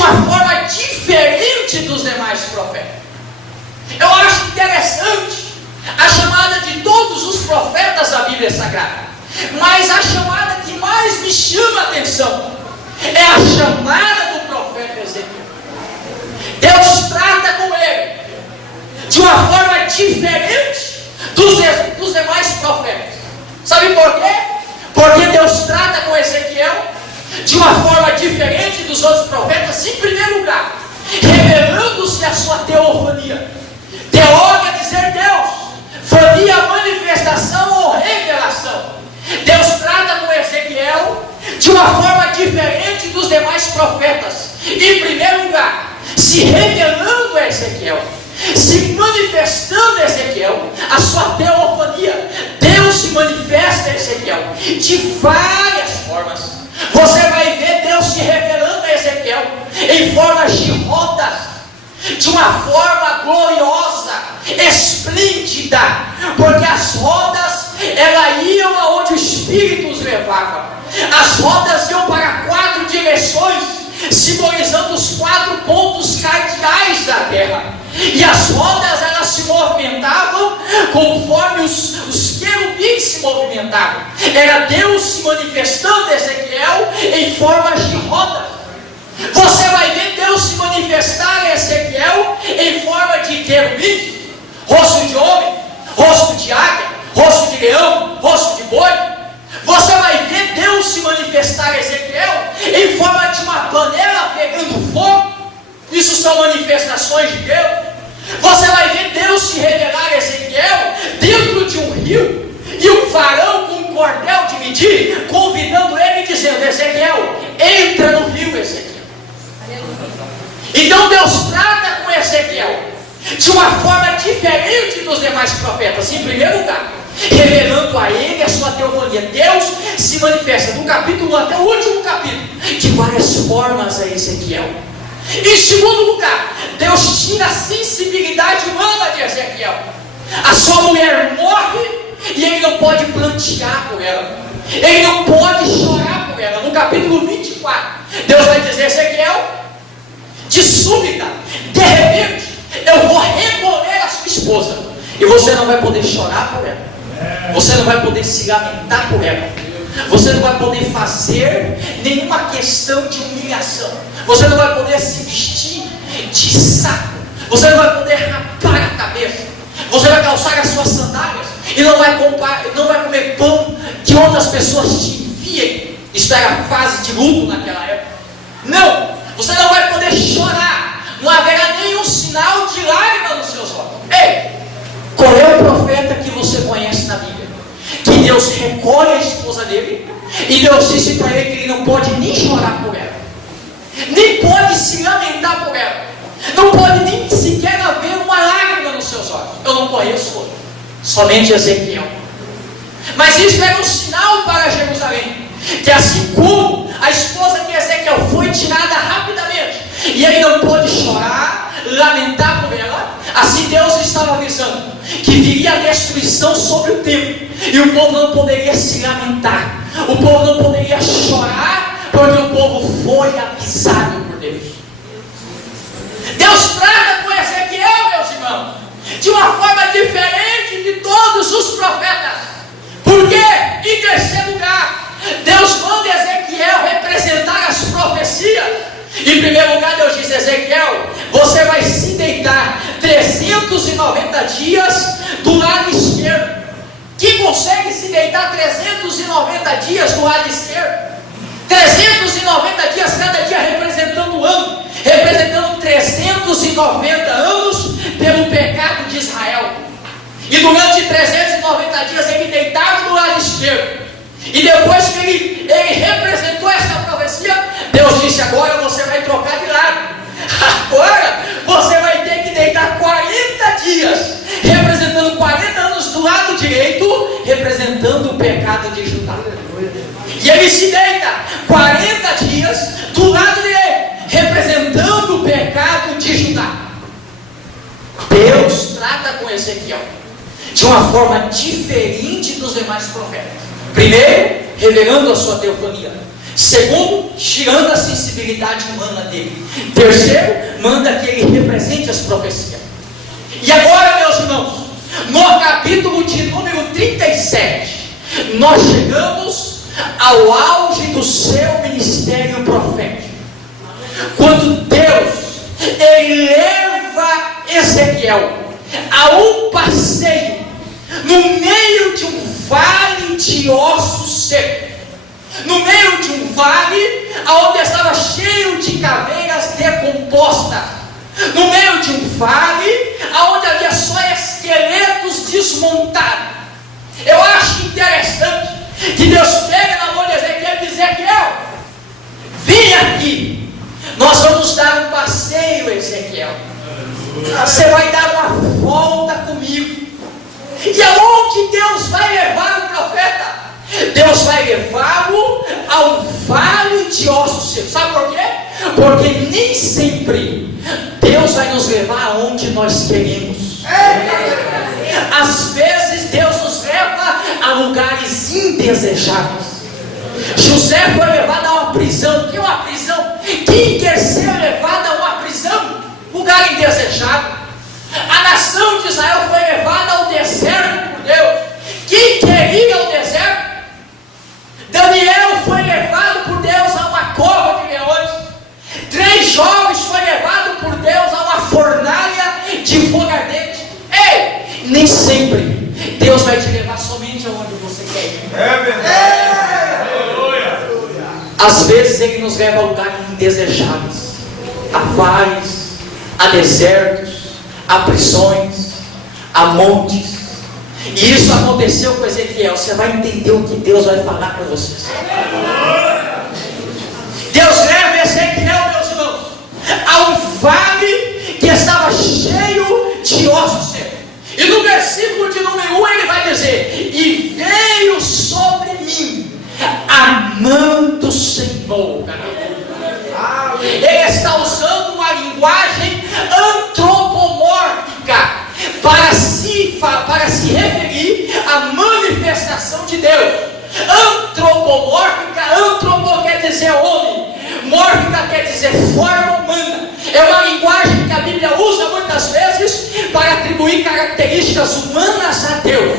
uma forma diferente dos demais profetas. Eu acho interessante a chamada de todos os profetas da Bíblia Sagrada, mas a chamada que mais me chama a atenção é a chamada do profeta Ezequiel. Deus trata com ele de uma forma diferente dos demais profetas. Sabe por quê? Porque Deus trata com Ezequiel de uma forma diferente dos outros profetas, em primeiro lugar, revelando-se a sua teofania. Teó quer dizer Deus, fania, manifestação ou revelação. Deus trata com Ezequiel de uma forma diferente dos demais profetas. Em primeiro lugar, se revelando a Ezequiel, se manifestando a Ezequiel, a sua teofania. Deus se manifesta a Ezequiel de várias formas. Você vai ver Deus se revelando a Ezequiel em formas de rodas, de uma forma gloriosa, esplêndida, porque as rodas, elas iam aonde o Espírito os levava. As rodas iam para 4 direções, simbolizando os 4 pontos cardeais da terra. E as rodas, elas se movimentavam conforme os querubins se movimentavam. Era Deus se manifestando a Ezequiel em formas de rodas. Você vai ver Deus se manifestar a Ezequiel em forma de querubins, rosto de homem, rosto de águia, rosto de leão, rosto de boi. Você vai ver Deus se manifestar a Ezequiel em forma de uma panela pegando fogo. Isso são manifestações de Deus. Você vai ver Deus se revelar a Ezequiel dentro de um rio, e um varão com um cordel de medir, convidando ele e dizendo: Ezequiel, entra no rio, Ezequiel. Então Deus trata com Ezequiel de uma forma diferente dos demais profetas. Em primeiro lugar, revelando a ele a sua teofania. Deus se manifesta do capítulo 1 até o último capítulo de várias formas a Ezequiel. Em segundo lugar, Deus tira a sensibilidade humana de Ezequiel. A sua mulher morre e ele não pode plantear por ela, ele não pode chorar por ela. No capítulo 24, Deus vai dizer: Ezequiel, de súbita, de repente, eu vou recolher a sua esposa, e você não vai poder chorar por ela, você não vai poder se lamentar por ela, você não vai poder fazer nenhuma questão de humilhação, você não vai poder se vestir de saco, você não vai poder rapar a cabeça, você vai calçar as suas sandálias e não vai comer pão que outras pessoas te enviem. Isso era a fase de luto naquela época. Não, você não vai poder chorar, não haverá nenhum sinal de lágrima nos seus olhos. Ei, qual é o profeta que você conhece na Bíblia que Deus recolhe a esposa dele e Deus disse para ele que ele não pode nem chorar por ela, nem pode se lamentar por ela, não pode nem sequer haver uma lágrima nos seus olhos? Eu não conheço outro, somente Ezequiel. Mas isso era um sinal para Jerusalém, que assim como a esposa de Ezequiel foi tirada rapidamente e ele não pôde chorar, lamentar por ela, assim Deus estava avisando que viria a destruição sobre o templo, e o povo não poderia se lamentar, o povo não poderia chorar, porque o povo foi avisado por Deus. Deus trata com Ezequiel, meus irmãos, de uma forma diferente de todos os profetas. Por quê? Em terceiro lugar, Deus manda Ezequiel representar as profecias. Em primeiro lugar, Deus diz: Ezequiel, você vai se deitar 390 dias do lado esquerdo. Quem consegue se deitar 390 dias do lado esquerdo? 390 dias, cada dia representando um ano, representando 390 anos pelo pecado de Israel. E durante 390 dias ele deitava do lado esquerdo. E depois que ele representou essa profecia, Deus disse: agora você vai trocar de lado. Agora você vai ter que deitar 40 dias, representando 40 anos do lado direito, representando o pecado de Judá. E ele se deita 40 dias do lado direito, representando o pecado de Judá. Deus trata com Ezequiel de uma forma diferente dos demais profetas. Primeiro, revelando a sua teofania. Segundo, tirando a sensibilidade humana dele. Terceiro, manda que ele represente as profecias. E agora, meus irmãos, no capítulo de número 37, nós chegamos ao auge do seu ministério profético. Quando Deus, ele leva Ezequiel a um passeio no meio de um vale de ossos secos, no meio de um vale onde estava cheio de caveiras decompostas, no meio de um vale onde havia só esqueletos desmontados. Eu acho interessante que Deus pega na mão de Ezequiel e diz: Ezequiel, vem aqui, nós vamos dar um passeio, Ezequiel. Você vai dar uma volta comigo. E aonde Deus vai levar o profeta? Deus vai levá-lo ao vale de ossos secos. Sabe por quê? Porque nem sempre Deus vai nos levar aonde nós queremos. Às vezes Deus nos leva a lugares indesejáveis. José foi levado a uma prisão. O que é uma prisão? Quem quer ser levado a uma prisão? Lugar indesejado. A nação de Israel foi levada ao deserto por Deus. Quem quer ir ao deserto? Daniel foi levado por Deus a uma cova de leões. 3 jovens foram levados por Deus a uma fornalha de fogo ardente. Ei, nem sempre Deus vai te levar somente aonde você quer ir. É verdade. Às vezes Ele nos leva a lugares indesejáveis, a vales, a desertos, a prisões, a montes. E isso aconteceu com Ezequiel. Você vai entender o que Deus vai falar com vocês. Deus leva Ezequiel, meus irmãos, a um vale que estava cheio de ossos secos. E no versículo de número 1 ele vai dizer: e veio sobre mim a mão do Senhor. Ele está usando uma linguagem antropomórfica para se referir à manifestação de Deus. Antropomórfica, antropo quer dizer homem, mórfica quer dizer forma humana. É uma linguagem que a Bíblia usa muitas vezes para atribuir características humanas a Deus.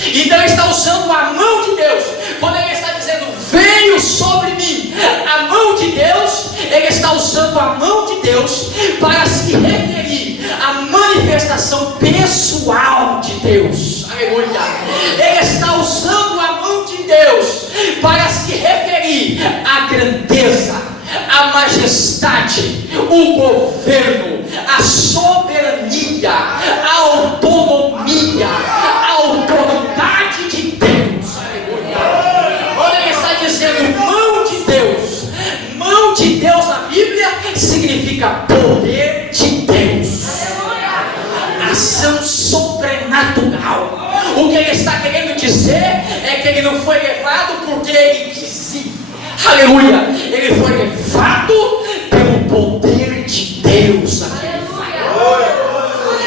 Então ele está usando a mão de Deus. Quando ele está dizendo veio sobre mim a mão de Deus, ele está usando a mão de Deus para se referir à manifestação pessoal de Deus. Aleluia. Ele está usando a mão de Deus para se referir à grandeza, à majestade, o governo, a soberania, a autonomia, a autoridade de Deus. Aleluia. Quando ele está dizendo mão de Deus na Bíblia significa poder de Deus, ação sobrenatural. O que ele está querendo dizer é que ele não foi levado porque ele quis ir. Aleluia. Ele foi levado pelo poder de Deus.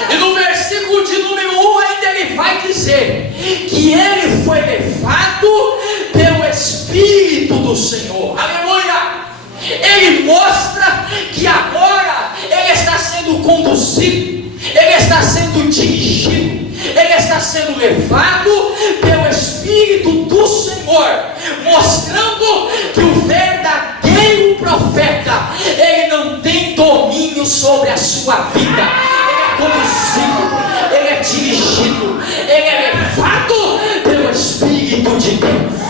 E no versículo de número 1 ainda ele vai dizer que ele foi levado pelo Espírito do Senhor. Aleluia. Ele mostra que agora ele está sendo conduzido, ele está sendo dirigido, ele está sendo levado pelo Espírito do Senhor, mostrando que o verdadeiro profeta, ele não tem domínio sobre a sua vida. Ele é conduzido, ele é dirigido, ele é levado pelo Espírito de Deus.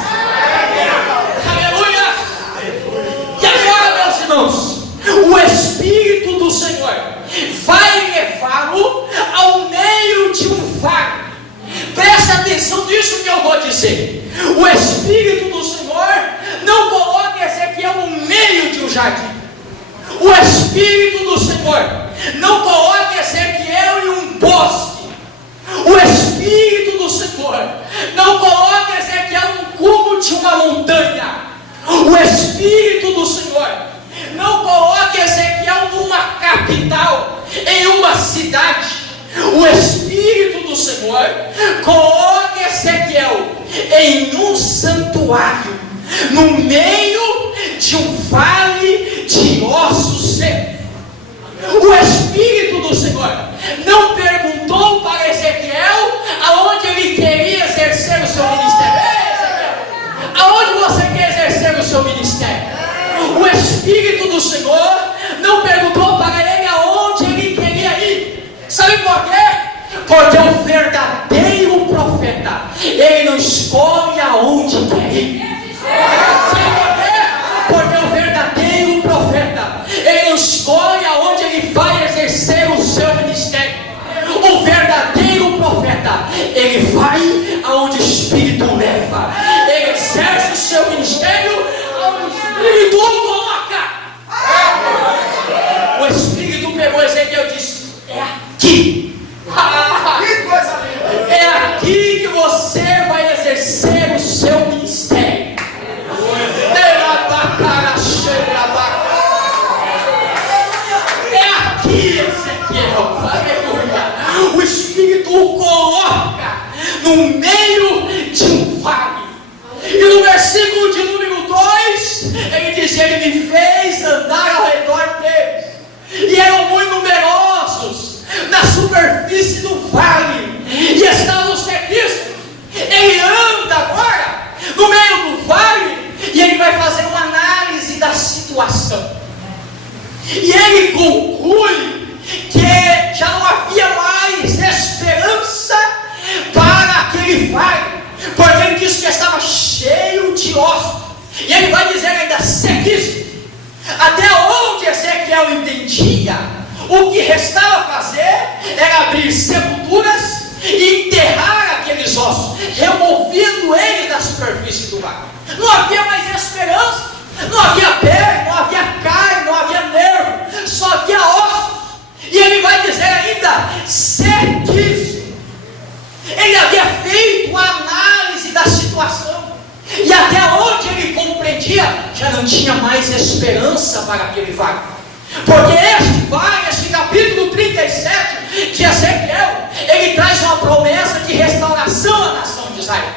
Aleluia. E agora, meus irmãos, o Espírito do Senhor vai levá-lo ao meio de um vale. Presta atenção nisso que eu vou dizer. O Espírito do Senhor não coloca Ezequiel no meio de um jardim. O Espírito do Senhor não coloca Ezequiel em um bosque. O Espírito do Senhor não coloca Ezequiel no cume de uma montanha. O Espírito do Senhor não coloca Ezequiel numa capital, em uma cidade. O Espírito do Senhor coloca Ezequiel em um santuário, no meio de um vale de ossos secos. O Espírito do Senhor não perguntou para Ezequiel aonde ele queria exercer o seu ministério. Ei, Ezequiel, aonde você quer exercer o seu ministério? O Espírito do Senhor não perguntou para ele aonde ele queria ir. Sabe por quê? Porque o verdadeiro profeta, ele não escolhe aonde quer ir. Sabe por quê? Porque o verdadeiro profeta, ele não escolhe aonde ele vai exercer o seu ministério. O verdadeiro profeta, ele vai aonde o Espírito leva. Ele exerce o seu ministério aonde o Espírito o coloca. O Espírito pegou Ezequiel e disse: é aqui. É aqui que você vai exercer o seu ministério. É aqui, Ezequiel. Aleluia. O Espírito o coloca no meio de um vale. E no versículo de número 2, ele diz: ele me fez andar ao redor deles, e eram muito numerosos na superfície do vale, e estavam sequíssimos. Ele anda agora no meio do vale, e ele vai fazer uma análise da situação. E ele conclui que já não havia mais esperança para aquele vale, porque ele disse que estava cheio de ossos. E ele vai dizer ainda sequíssimo. Até onde Ezequiel entendia, o que restava fazer era abrir sepulturas e enterrar aqueles ossos, removendo eles da superfície do vale. Não havia mais esperança, não havia pele, não havia carne, não havia nervo, só havia ossos. E ele vai dizer ainda sequíssimo. Ele havia feito a análise da situação, e até onde ele compreendia, já não tinha mais esperança para aquele vale. Porque este capítulo 37 de Ezequiel, ele traz uma promessa de restauração à nação de Israel.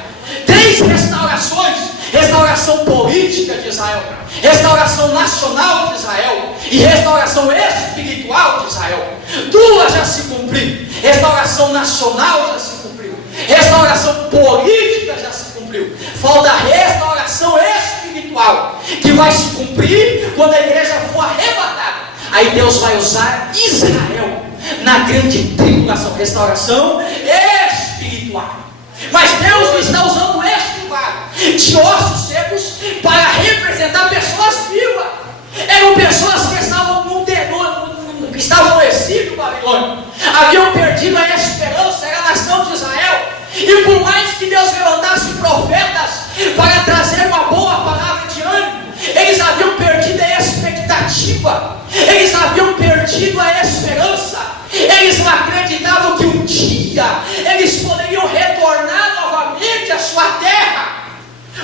3 restaurações: restauração política de Israel, restauração nacional de Israel e restauração espiritual de Israel. 2 já se cumpriram. Restauração nacional já se cumpriu, restauração política já se cumpriu. Falta a restauração espiritual, que vai se cumprir quando a igreja for arrebatada. Aí Deus vai usar Israel na grande tribulação. Restauração espiritual. Mas Deus não está usando este vale de ossos secos para representar pessoas vivas. Eram pessoas que estavam no exílio babilônico, haviam perdido a esperança, era a nação de Israel. E por mais que Deus levantasse profetas para trazer uma boa palavra de ânimo, eles haviam perdido a expectativa, eles haviam perdido a esperança. Eles não acreditavam que um dia eles poderiam retornar novamente à sua terra.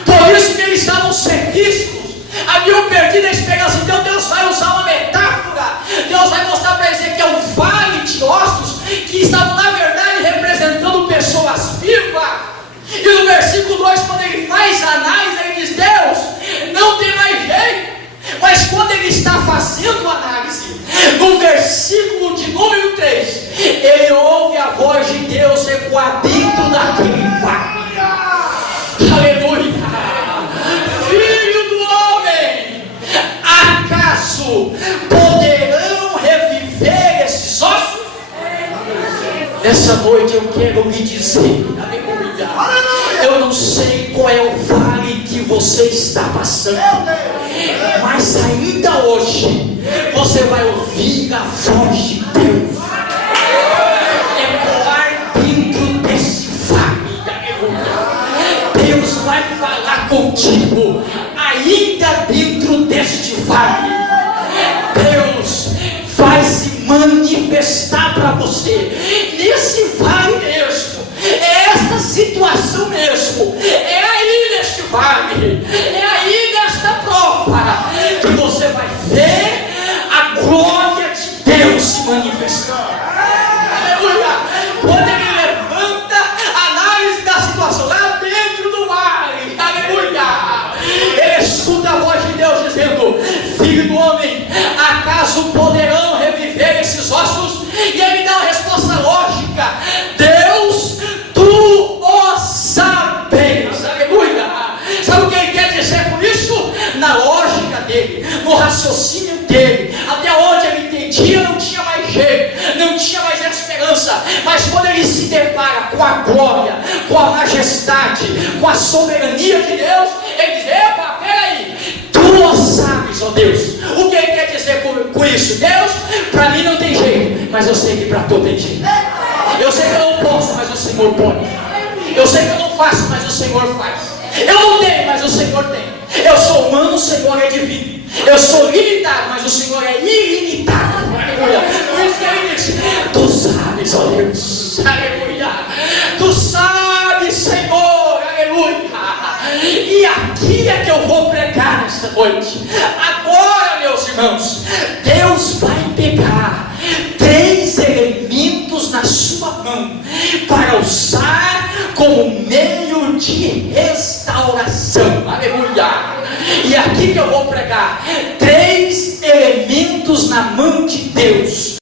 Por isso que eles estavam sequíssimos, haviam perdido a esperança. Então Deus vai usar uma metáfora. Deus vai mostrar para Ezequiel um vale de ossos que estavam na verdade representando pessoas vivas. E no versículo 2, quando ele faz a análise, ele diz: Deus, não tem mais jeito. Mas quando ele está fazendo a análise, no versículo de número 3, ele ouve a voz de Deus ecoar dentro daquele vale. Aleluia! Filho do homem, acaso poderão reviver esses ossos? Nessa noite eu quero lhe dizer, aleluia, eu não sei qual é o vale que você está passando, mas ainda hoje você vai ouvir a voz de Deus ecoar dentro desse vale. Deus vai falar contigo ainda dentro deste vale. Deus vai se manifestar para você nesse vale mesmo. É esta situação mesmo, é aí neste vale, é aí nesta prova que você vai ver a glória de Deus se manifestando. Aleluia! Quando ele levanta a análise da situação lá dentro do vale, aleluia, ele escuta a voz de Deus dizendo: majestade, com a soberania de Deus, ele diz: epa, peraí, tu sabes, ó Deus. O que ele quer dizer com isso? Deus, para mim não tem jeito, mas eu sei que para tu tem jeito. Eu sei que eu não posso, mas o Senhor pode. Eu sei que eu não faço, mas o Senhor faz. Eu não tenho, mas o Senhor tem. Eu sou humano, o Senhor é divino. Eu sou limitado, mas o Senhor é ilimitado. Aleluia. Por isso que ele diz: tu sabes, ó Deus. Aleluia. Tu sabes, Senhor. Aleluia. E aqui é que eu vou pregar nesta noite. Agora, meus irmãos, Deus vai pegar 3 elementos na sua mão para usar como meio de restauração. Aleluia. E aqui que eu vou pregar 3 elementos na mão de Deus